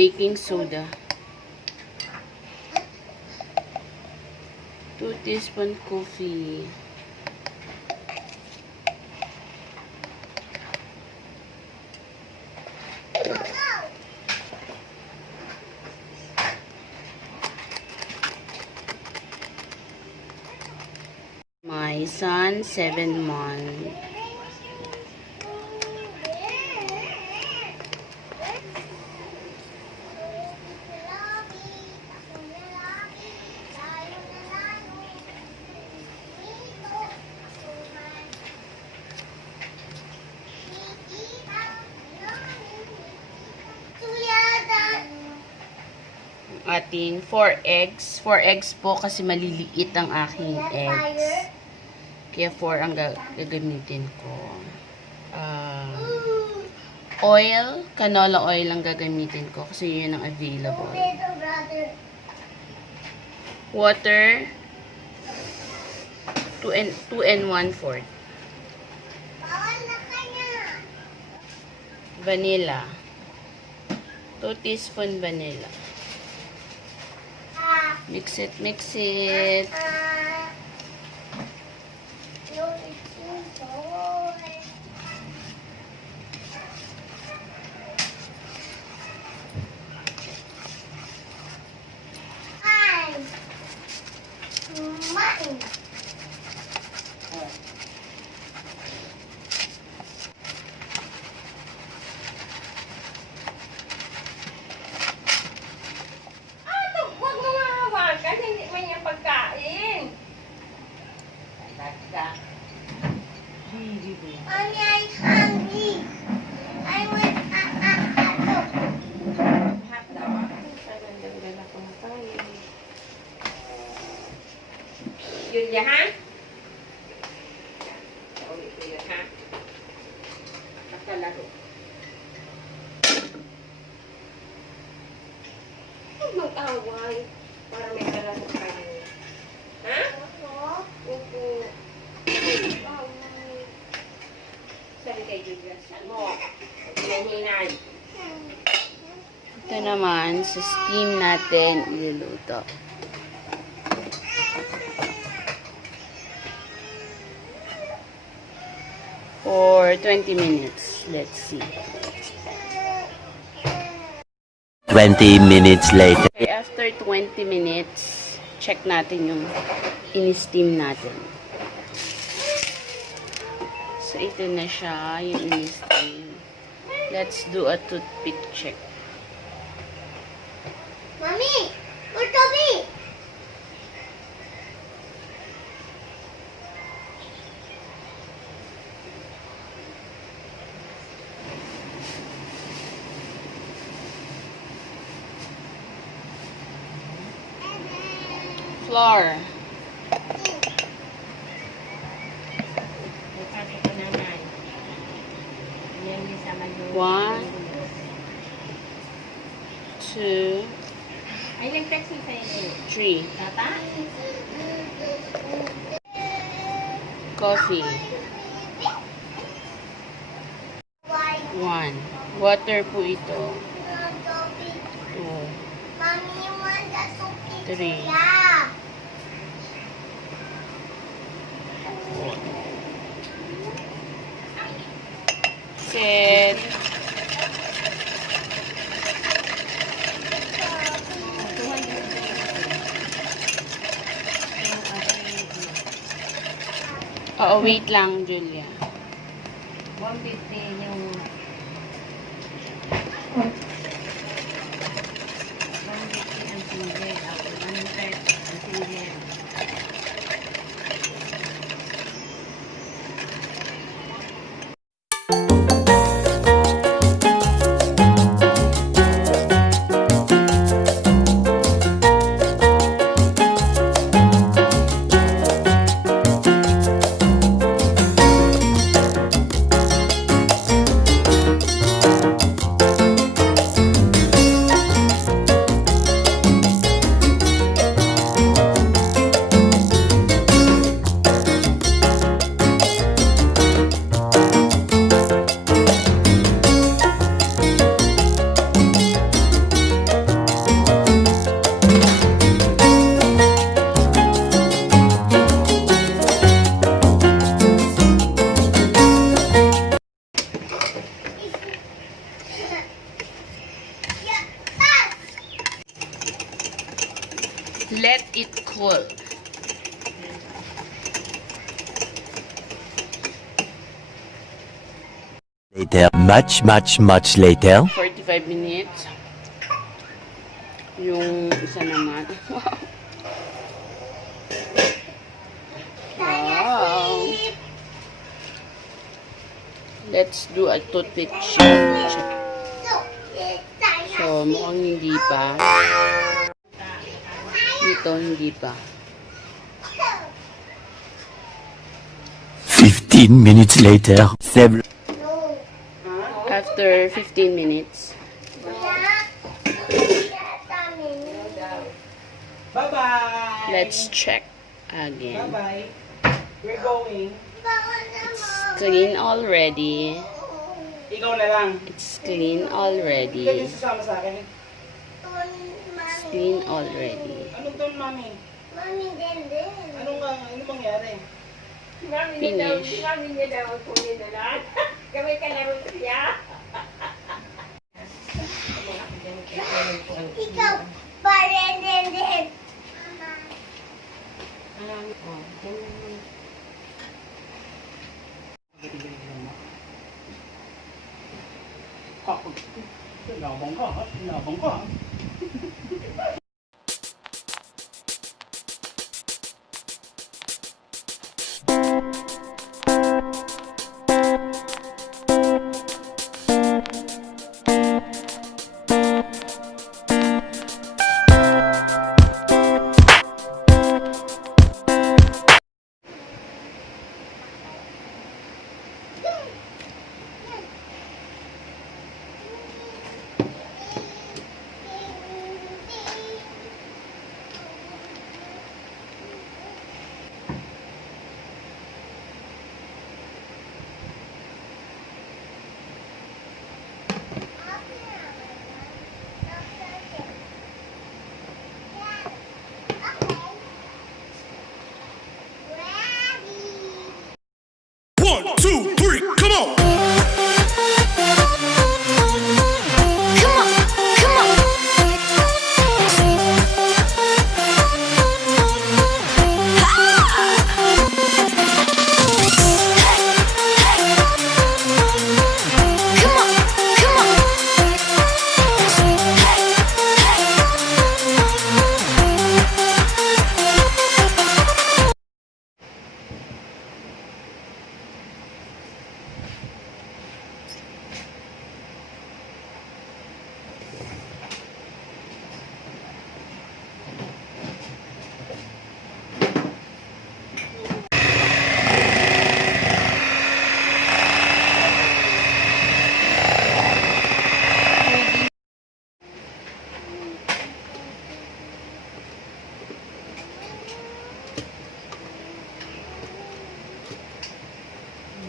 baking soda. 2 teaspoon coffee. My son, 7 months. Ating 4 eggs. 4 eggs po kasi maliliit ang aking eggs. Kaya 4 ang gagamitin ko. Oil, canola oil ang gagamitin ko kasi yun ang available. Water, 2 and 1/4. Vanilla, 2 teaspoon vanilla. Mix it, mix it. Mommy, I'm hungry. I want Julia, ha? Ulit ko yun, ha? Nakalaro. Huwag mag-away para may kalaro kayo. Ha? Opo. Sabi kay Julia, saan mo? Hinahinay. Ito naman, sa steam natin iluluto. For 20 minutes. Let's see. 20 minutes later. Okay, after 20 minutes, check natin yung in-steam natin. So, ito na siya, yung in-steam. Let's do a toothpick check. Mommy, where's Toby? Flour. One, two, three. Coffee. 1. Water po ito. 2, Mommy, you want the soup? 3, Yeah. 4. Set. Oo, wait lang, Julia. 150 yung... 150 ang single. 130 ang single. Later, much later. 45 minutes. Yung isa naman. Wow. Let's do a toothpick check. So, mukhang hindi pa. Dito, hindi pa. 15 minutes later. Several. After 15 minutes. Bye-bye. Let's check again. Bye-bye. We're going. Clean already. Ikaw na lang. It's clean Hindi already. ka sasama sa akin. It's clean already. Anong ton, mami? Mami, din. Ano mangyari? Finish. Mami niya daw kunin na lahat. Kami kalaro siya. Ikaw, pare, din. Sinabang ka, ha? Sinabang ka, ha? One, two, three, come on!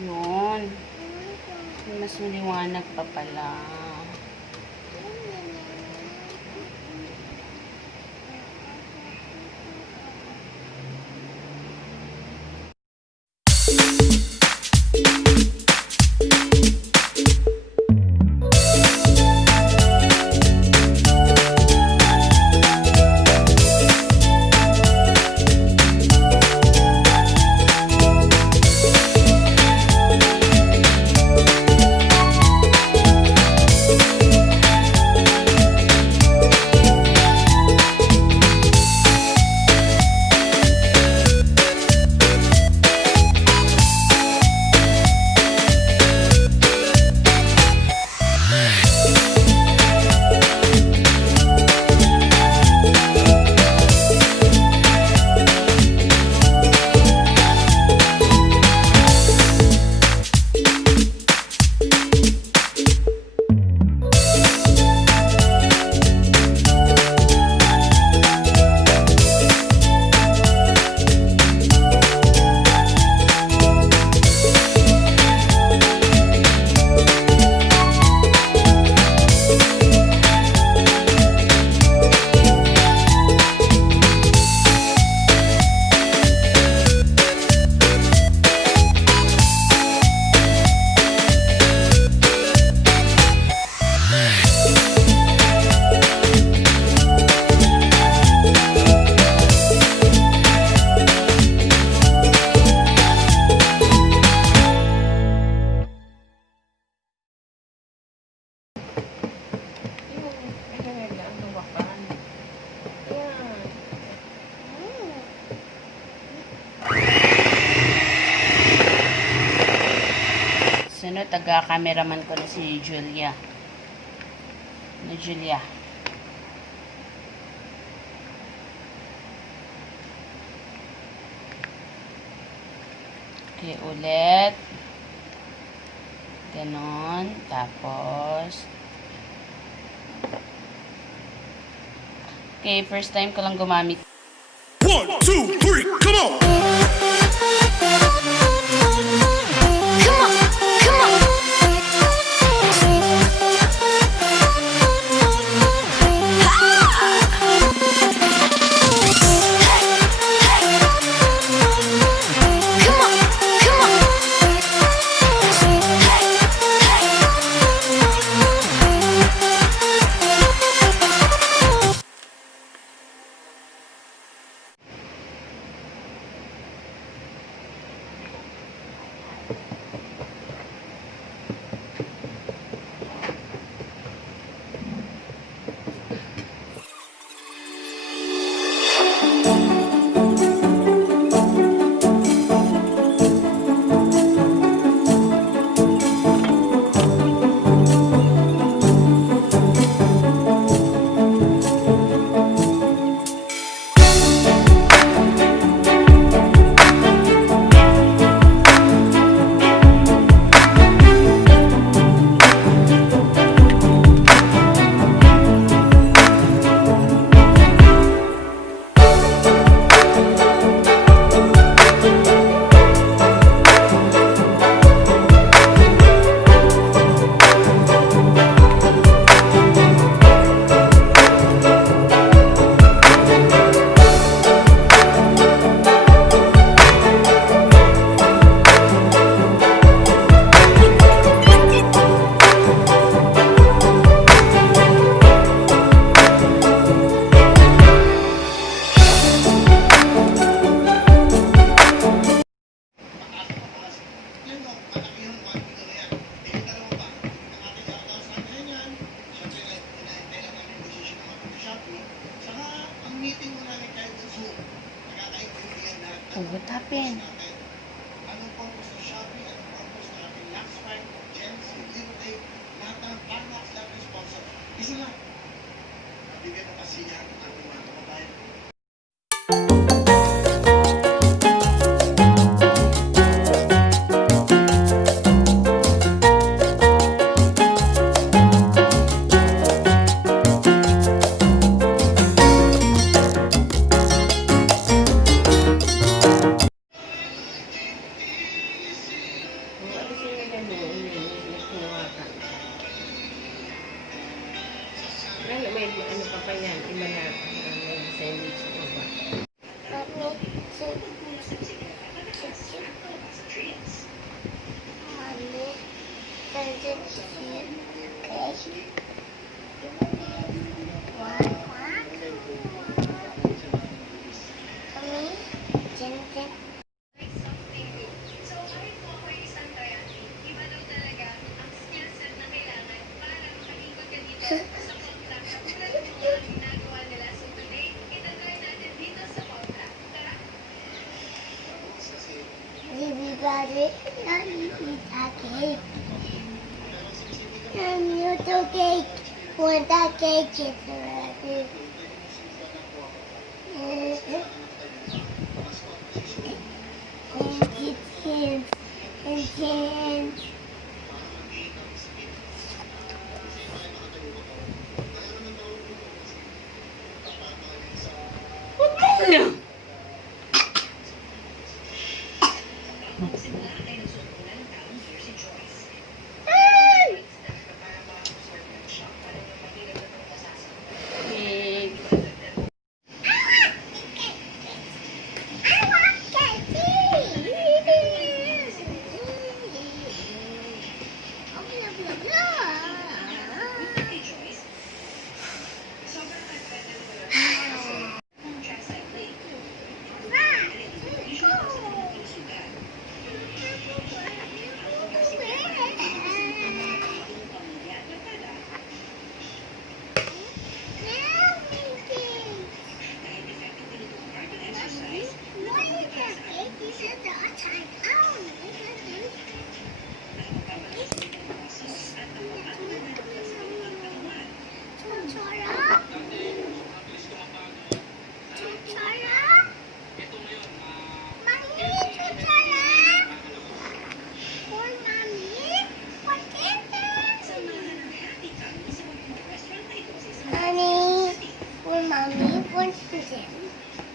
Yun. Mas maliwanag pa pala. ano, taga-cameraman ko na si Julia. Julia. Okay, ulit. Ganon. Tapos, okay, first time ko lang gumamit. 1, 2, 3, come on! Oh, what happened? Anong purpose ng Shopee? Anong purpose ng ating Lux Prime, Gems, Limited, lahat ng Panmax natin sponsor. Isa lang, bigyan ng kasiyahan ng ating mga kababayan. May ano pa pa yan, iba na may sandwich pa ba? Cake. Little cake. Want that cake is ready. And hands. Yes,